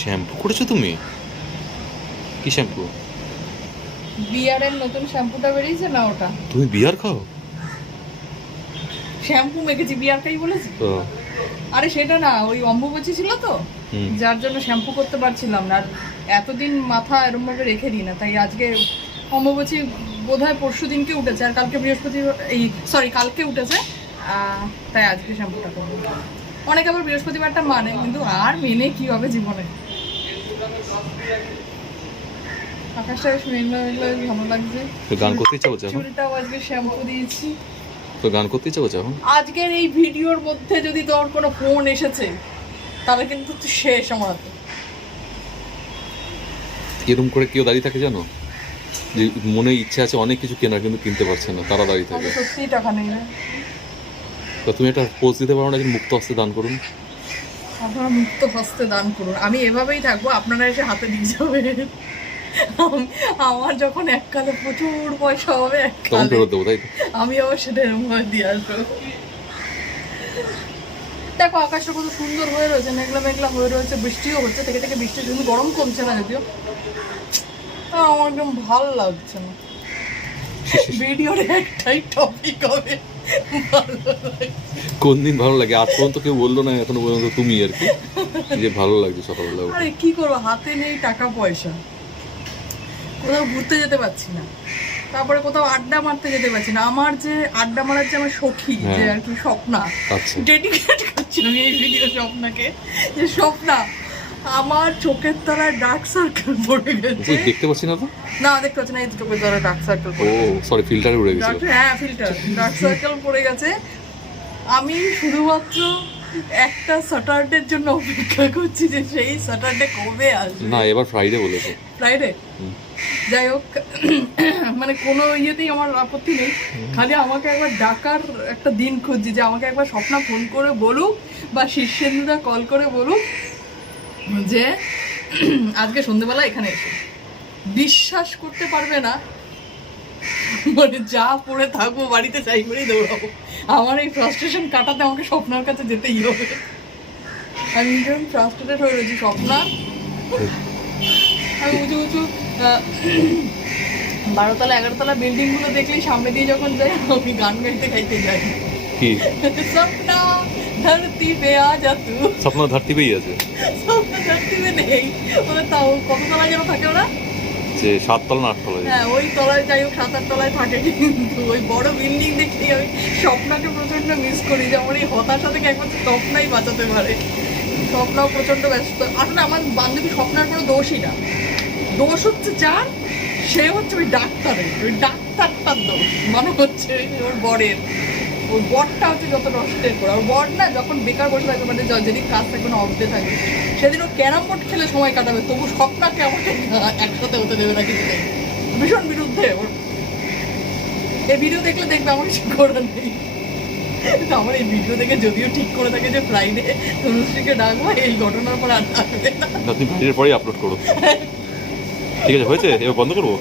Shampoo করেছো তুমি? কি শ্যাম্পু? বিয়ারের নতুন শ্যাম্পুটা বেরিয়েছে না, ওটা। তুমি বিয়ার খাও? শ্যাম্পু মেখেছি, বিয়ার খাই বলেছি? ও, আরে সেটা না, ওই অম্বুবাচী ছিল তো, যার জন্য শ্যাম্পু করতে পারছিলাম না। আর এতদিন মাথা এরম ভাবে রেখে দিই না, তাই আজকে অম্বুবাচী বোধহয় পরশু দিনকে উঠেছে, আর কালকে কালকে উঠেছে, তাই আজকে শ্যাম্পুটা করবো। অনেকে আবার বৃহস্পতিবারটা মানে, কিন্তু আর মেনে কি হবে জীবনে। আকাশটা বেশ মেঘলা মেঘলা, ভালো লাগছে। তো গান করতে ইচ্ছা করছে এখন? চুলটাও আজকে শ্যাম্পু দিয়েছি। তো গান করতে ইচ্ছা করছে এখন? আজকের এই ভিডিওর মধ্যে যদি তোর কোনো ফোন এসেছে তাহলে কিন্তু তুই শেষ আমার হাতে। এরকম করে কেউ দাঁড়িয়ে থাকে জানো, যে মনে ইচ্ছা আছে অনেক কিছু কেনার কিন্তু কিনতে পারছে না, তারা দাঁড়িয়ে থাকে। সত্যিই টাকা নেই না। তো তুমি একটা পোস্ট দিতে পারো না, একজন মুক্ত হস্তে দান করুন। আপনারা মুক্ত হস্তে দান করুন, আমি এভাবেই থাকবো, আপনারা এসে হাতে দিয়ে যাবেন। আমার যখন এককালে প্রচুর পয়সা হবে, তখন ফেরত দেবো, তাই তো? আমি আবার সেটা এরকমভাবে দিয়ে আসবো। দেখো আকাশটা কত সুন্দর হয়ে রয়েছে, মেঘলা মেঘলা হয়ে রয়েছে, বৃষ্টিও হচ্ছে, থেকে থেকে বৃষ্টি, কিন্তু গরম কমছে না যদিও। আমার একদম ভালো লাগছে না। ভিডিওর একটাই টপিক হবে ভালো লাগছে। কোন দিন ভালো লাগে আজ পর্যন্ত কেউ বললো না এখনো পর্যন্ত, তুমি আর কি যে ভালো লাগছে সকালবেলা উঠে। আরে কি করবো, হাতে নেই টাকা পয়সা, কোথাও ঘুরতে যেতে পারছি না, তারপরে কোথাও আড্ডা মারতে যেতে পারছি না। আমার যে আড্ডা মারার যে আমার সখী, যে আর কি স্বপ্না, আচ্ছা, ডেডিকেট করছি আমি এই ভিডিও স্বপ্নাকে, যে স্বপ্না আমার চোখের তলায় ডার্ক সার্কেল পড়ে গেছে। দেখতে পাচ্ছি না তো। না দেখতে পাচ্ছি না, এই তো চোখের তলায় ডার্ক সার্কেল ও পড়ে গেছে। সরি, ফিল্টারে উড়ে গেছে। হ্যাঁ ফিল্টার, ডার্ক সার্কেল পড়ে গেছে। আমি শুধুমাত্র একটা স্যাটারডের জন্য অপেক্ষা করছি, যে সেই স্যাটারডে কবে আসবে। না, এবার ফ্রাইডে বলেছে। ফ্রাইডে? যাই হোক, মানে কোনো ইয়েতেই আমার আপত্তি নেই, খালি আমাকে একবার ডাকার একটা দিন খুঁজছি, যে আমাকে একবার স্বপ্না ফোন করে বলুক বা শীর্ষেন্দুদা কল করে বলুক যে আজকে সন্ধ্যেবেলা এখানে এসে। বিশ্বাস করতে পারবে না, মানে যা পড়ে থাকবো বাড়িতে চাই করেই দৌড়াবো। আমার এই ফ্রাস্ট্রেশন কাটাতে আমাকে স্বপ্নার কাছে যেতেই হবে। আমি যখন ফ্রাস্ট্রেটেড হয়ে রয়েছি, স্বপ্না আমি উঁচু উঁচু 12তলা 11তলা বিল্ডিং গুলো দেখলেই সামনে দিয়ে যখন যাই, আমি গান গাইতে গাইতে যাই। কি স্বপ্না ধরতি পে আ যা তু। স্বপ্ন ধরতে পেয়ে আছে স্বপ্না ধরতি পে নেই, ওরা তাও কত তলায় যেন থাকে ওরা, যে 7 তলা না 8 তলা। হ্যাঁ ওই তলায়, যাই হোক 7-8 তলায় থাকে। কিন্তু ওই বড় বিল্ডিং দেখলেই আমি স্বপ্নাকে প্রচন্ড মিস করি, যে আমার এই হতাশা থেকে একমাত্র স্বপ্নাই বাঁচাতে পারে। স্বপ্নাও প্রচন্ড ব্যস্ত। আসলে আমার বান্ধবী স্বপ্নার কোনো দোষই না, দোষ হচ্ছে যার, সে হচ্ছে ওই ডাক্তারের, ওই ডাক্তারটার দোষ। মানে হচ্ছে ওর বরের, ওর বরটা হচ্ছে যত নষ্টের করে। ওর বর না যখন বেকার বসে থাকবে, মানে যেদিন কাজ থাকবে না, অফিসে থাকবে, সেদিন ও ক্যারাম বোর্ড খেলে সময় কাটাবে, তবু স্বপ্নাকে আমাকে একসাথে হতে দেবে না কিছু। ভীষণ বিরুদ্ধে ওর। এই ভিডিও দেখলে দেখবে আমার কিছু করার নেই। আমার এই ভিডিও দেখে যদিও ঠিক করে থাকে যে ফ্রাইডে তনুশ্রীকে ডাকবো, এই ঘটনার পর আর ডাকবে না। তুমি ভিডিওর পরেই আপলোড করো। ঠিক আছে, হয়েছে, এবার বন্ধ করবো।